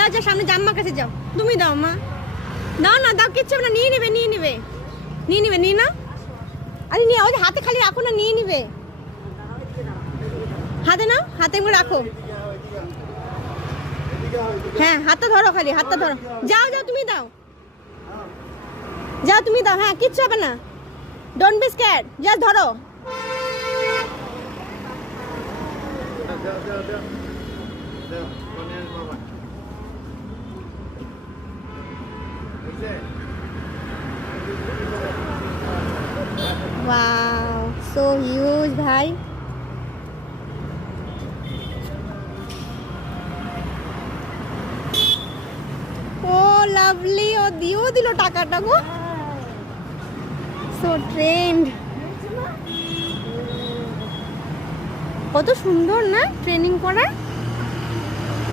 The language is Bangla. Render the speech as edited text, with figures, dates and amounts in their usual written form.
যাও যাও সামনে জাম্মার কাছে যাও। তুমি দাও মা, দাও না, দাও, কিচ্ছু না, নিয়ে নিবে নিয়ে নিবে নিয়ে নিবে, নিয়ে নাও। আরে নিয়ে ওই হাতে খালি রাখো না, নিয়ে নিবে। হাতে নাও, হাতে করে রাখো। হ্যাঁ হাতটা ধরো, খালি হাতটা ধরো। যাও যাও তুমি দাও, যাও তুমি দাও। হ্যাঁ কিচ্ছু হবে না, ডোন্ট বি স্ক্যার্ড, জাস্ট ধরো। ওয়াও সো হিউজ ভাই। ও লাভলি, ও দিও দিল টাকাটা গো। সো ট্রেন্ড, কত সুন্দর না ট্রেনিং করার।